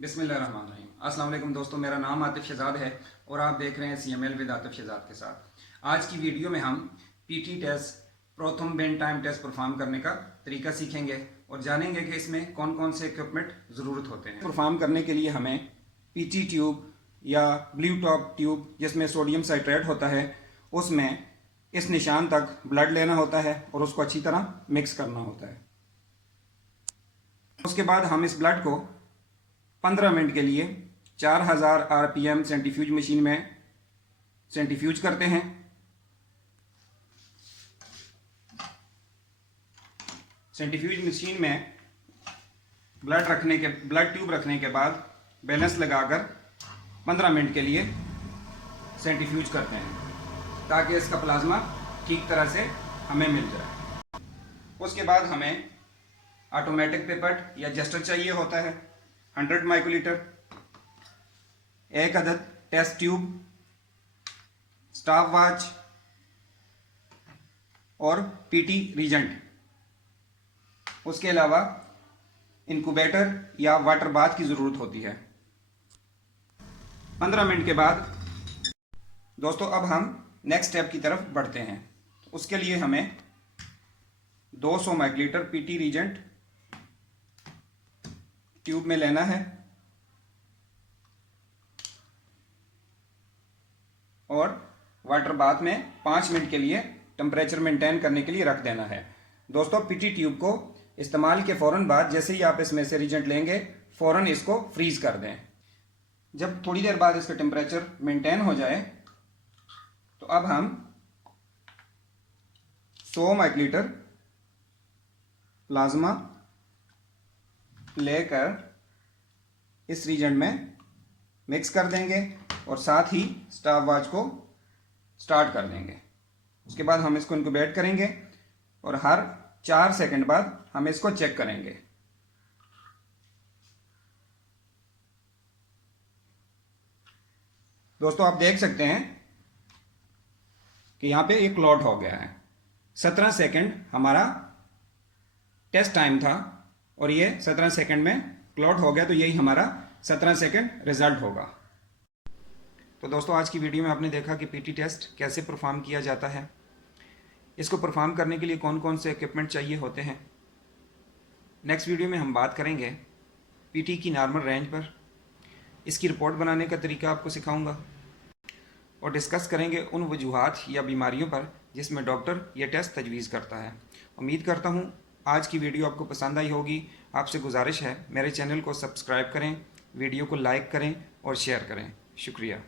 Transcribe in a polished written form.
बिस्मिल्लाहिर्रहमानिर्रहीम। अस्सलाम वालेकुम दोस्तों, मेरा नाम आतिफ शहजाद है और आप देख रहे हैं CML विद आतिफ शहजाद के साथ। आज की वीडियो में हम PT टेस्ट प्रोथम बेंड टाइम टेस्ट परफॉर्म करने का तरीका सीखेंगे और जानेंगे कि इसमें कौन कौन से इक्विपमेंट ज़रूरत होते हैं। परफॉर्म करने के लिए हमें PT ट्यूब या ब्लू टॉप ट्यूब जिसमें सोडियम साइट्रेट होता है उसमें इस निशान तक ब्लड लेना होता है और उसको अच्छी तरह मिक्स करना होता है। उसके बाद हम इस ब्लड को 15 मिनट के लिए 4000 RPM सेंट्रीफ्यूज मशीन में सेंट्रीफ्यूज करते हैं। सेंट्रीफ्यूज मशीन में ब्लड ट्यूब रखने के बाद बैलेंस लगाकर 15 मिनट के लिए सेंट्रीफ्यूज करते हैं ताकि इसका प्लाज्मा ठीक तरह से हमें मिल जाए। उसके बाद हमें ऑटोमेटिक पिपेट या जस्टर चाहिए होता है 100 माइक्रोलीटर, एक अदद टेस्ट ट्यूब, स्टॉप वॉच और PT रीजेंट। उसके अलावा इनक्यूबेटर या वाटर बाथ की ज़रूरत होती है। 15 मिनट के बाद दोस्तों अब हम नेक्स्ट स्टेप की तरफ बढ़ते हैं। उसके लिए हमें 200 माइक्रोलीटर PT रीजेंट ट्यूब में लेना है और वाटर बाथ में 5 मिनट के लिए टेम्परेचर मेंटेन करने के लिए रख देना है। दोस्तों PT ट्यूब को इस्तेमाल के फ़ौरन बाद जैसे ही आप इसमें से रीजेंट लेंगे फ़ौरन इसको फ्रीज कर दें। जब थोड़ी देर बाद इसका टेम्परेचर मेंटेन हो जाए तो अब हम 100 माइक्रोलीटर प्लाज्मा लेकर इस रीजेंट में मिक्स कर देंगे और साथ ही स्टॉप वॉच को स्टार्ट कर देंगे। उसके बाद हम इसको इनक्यूबेट करेंगे और हर 4 सेकंड बाद हम इसको चेक करेंगे। दोस्तों आप देख सकते हैं कि यहाँ पे एक क्लॉट हो गया है। 17 सेकंड हमारा टेस्ट टाइम था और ये 17 सेकंड में क्लॉट हो गया, तो यही हमारा 17 सेकंड रिजल्ट होगा। तो दोस्तों आज की वीडियो में आपने देखा कि PT टेस्ट कैसे परफॉर्म किया जाता है। इसको परफॉर्म करने के लिए कौन कौन से इक्विपमेंट चाहिए होते हैं। नेक्स्ट वीडियो में हम बात करेंगे PT की नॉर्मल रेंज पर, इसकी रिपोर्ट बनाने का तरीका आपको सिखाऊंगा और डिस्कस करेंगे उन वजूहात या बीमारियों पर जिसमें डॉक्टर ये टेस्ट तजवीज़ करता है। उम्मीद करता हूँ आज की वीडियो आपको पसंद आई होगी। आपसे गुजारिश है मेरे चैनल को सब्सक्राइब करें, वीडियो को लाइक करें और शेयर करें। शुक्रिया।